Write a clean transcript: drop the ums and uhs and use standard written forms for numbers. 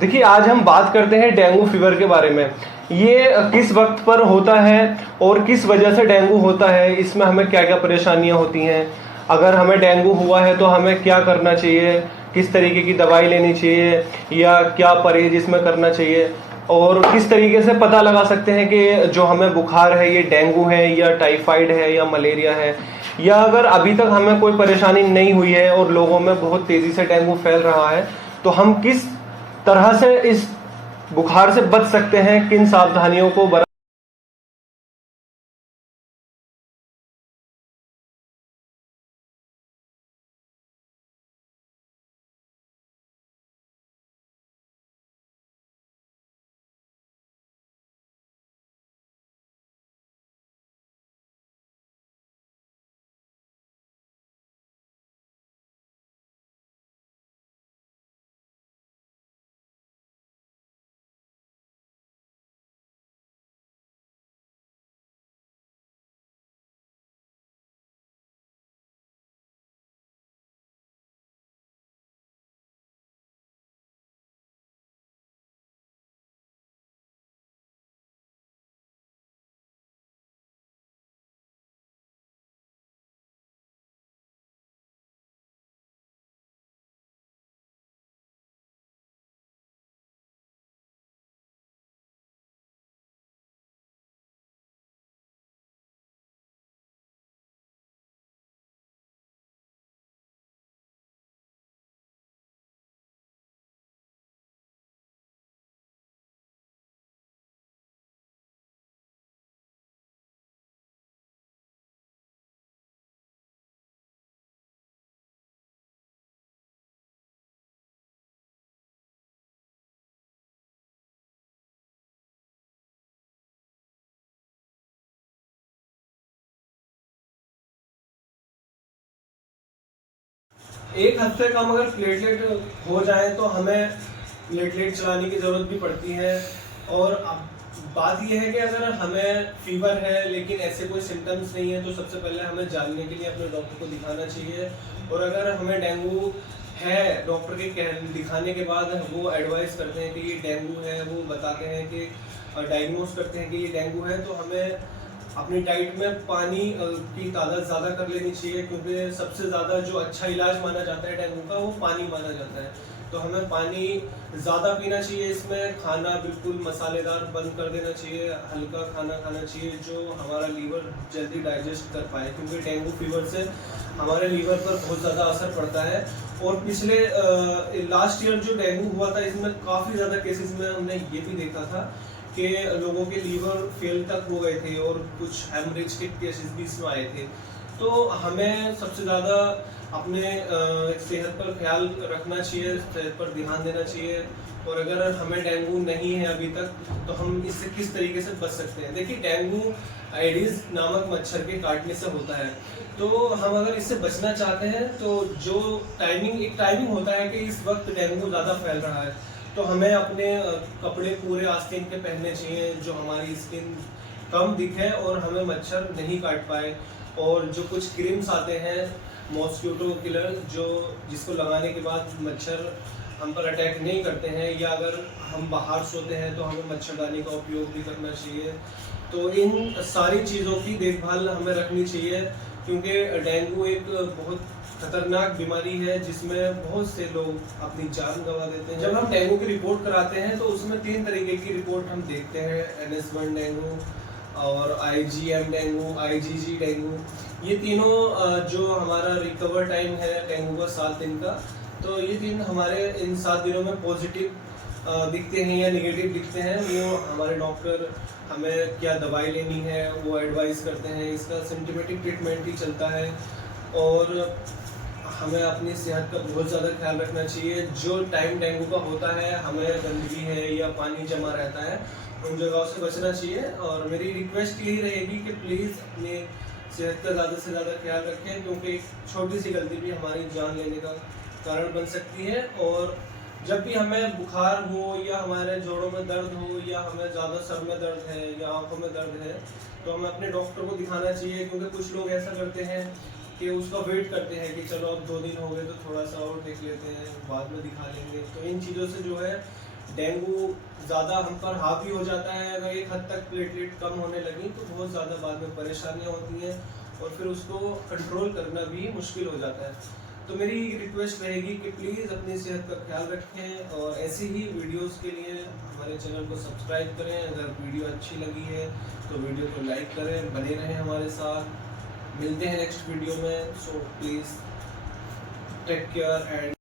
देखिए, आज हम बात करते हैं डेंगू फीवर के बारे में। ये किस वक्त पर होता है और किस वजह से डेंगू होता है, इसमें हमें क्या क्या परेशानियां होती हैं। अगर हमें डेंगू हुआ है तो हमें क्या करना चाहिए, किस तरीके की दवाई लेनी चाहिए या क्या परहेज इसमें करना चाहिए, और किस तरीके से पता लगा सकते हैं कि जो हमें बुखार है ये डेंगू है या टाइफाइड है या मलेरिया है, या अगर अभी तक हमें कोई परेशानी नहीं हुई है और लोगों में बहुत तेजी से डेंगू फैल रहा है तो हम किस तरह से इस बुखार से बच सकते हैं, किन सावधानियों को एक हफ्ते कम अगर प्लेटलेट हो जाए तो हमें प्लेटलेट चलाने की ज़रूरत भी पड़ती है। और अब बात यह है कि अगर हमें फीवर है लेकिन ऐसे कोई सिम्टम्स नहीं है तो सबसे पहले हमें जानने के लिए अपने डॉक्टर को दिखाना चाहिए। और अगर हमें डेंगू है, डॉक्टर के दिखाने के बाद वो एडवाइस करते हैं कि ये डेंगू है, वो बताते हैं कि डायग्नोज करते हैं कि ये डेंगू है, तो हमें अपनी डाइट में पानी की तादाद ज़्यादा कर लेनी चाहिए, क्योंकि सबसे ज़्यादा जो अच्छा इलाज माना जाता है डेंगू का वो पानी माना जाता है। तो हमें पानी ज़्यादा पीना चाहिए। इसमें खाना बिल्कुल मसालेदार बंद कर देना चाहिए, हल्का खाना खाना चाहिए जो हमारा लीवर जल्दी डाइजेस्ट कर पाए, क्योंकि डेंगू फीवर से हमारे लीवर पर बहुत ज़्यादा असर पड़ता है। और पिछले लास्ट ईयर जो डेंगू हुआ था इसमें काफ़ी ज़्यादा केसेस में हमने ये भी देखा था कि लोगों के लीवर फेल तक हो गए थे और कुछ हेमरेज के केसेस भी इसमें आए थे। तो हमें सबसे ज़्यादा अपने सेहत पर ख्याल रखना चाहिए, सेहत पर ध्यान देना चाहिए। और अगर हमें डेंगू नहीं है अभी तक तो हम इससे किस तरीके से बच सकते हैं। देखिए, डेंगू एडिस नामक मच्छर के काटने से होता है। तो हम अगर इससे बचना चाहते हैं तो जो एक टाइमिंग होता है कि इस वक्त डेंगू ज़्यादा फैल रहा है, तो हमें अपने कपड़े पूरे आस्तीन के पहनने चाहिए जो हमारी स्किन कम दिखे और हमें मच्छर नहीं काट पाए। और जो कुछ क्रीम्स आते हैं मॉस्किटो किलर, जो जिसको लगाने के बाद मच्छर हम पर अटैक नहीं करते हैं, या अगर हम बाहर सोते हैं तो हमें मच्छरदानी का उपयोग भी करना चाहिए। तो इन सारी चीज़ों की देखभाल हमें रखनी चाहिए, क्योंकि डेंगू एक बहुत खतरनाक बीमारी है जिसमें बहुत से लोग अपनी जान गंवा देते हैं। जब हम डेंगू की रिपोर्ट कराते हैं तो उसमें 3 तरीके की रिपोर्ट हम देखते हैं, NS1 डेंगू और IgM डेंगू, IgG डेंगू। ये तीनों जो हमारा रिकवर टाइम है डेंगू का 7 दिन का, तो ये 3 हमारे इन 7 दिनों में पॉजिटिव दिखते हैं या निगेटिव दिखते हैं। वो हमारे डॉक्टर हमें क्या दवाई लेनी है वो एडवाइस करते हैं। इसका सिम्टोमेटिक ट्रीटमेंट ही चलता है। और हमें अपनी सेहत का बहुत ज़्यादा ख्याल रखना चाहिए। जो टाइम डेंगू का होता है हमें गंदगी है या पानी जमा रहता है उन जगहों से बचना चाहिए। और मेरी रिक्वेस्ट यही रहेगी कि प्लीज़ अपनी सेहत का ज़्यादा से ज़्यादा ख्याल रखें, क्योंकि एक छोटी सी गलती भी हमारी जान लेने का कारण बन सकती है। और जब भी हमें बुखार हो या हमारे जोड़ों में दर्द हो या हमें ज़्यादा सर में दर्द है या आंखों में दर्द है तो हमें अपने डॉक्टर को दिखाना चाहिए। क्योंकि कुछ लोग ऐसा करते हैं कि उसका वेट करते हैं कि चलो अब 2 दिन हो गए तो थोड़ा सा और देख लेते हैं, बाद में दिखा लेंगे। तो इन चीज़ों से जो है डेंगू ज़्यादा हम पर हावी हो जाता है। अगर एक हद तक प्लेटलेट कम होने लगी तो बहुत ज़्यादा बाद में परेशानियाँ होती हैं और फिर उसको कंट्रोल करना भी मुश्किल हो जाता है। तो मेरी रिक्वेस्ट रहेगी कि प्लीज़ अपनी सेहत का ख्याल रखें और ऐसी ही वीडियोस के लिए हमारे चैनल को सब्सक्राइब करें। अगर वीडियो अच्छी लगी है तो वीडियो को लाइक करें, बने रहें हमारे साथ। मिलते हैं नेक्स्ट वीडियो में। So please take care and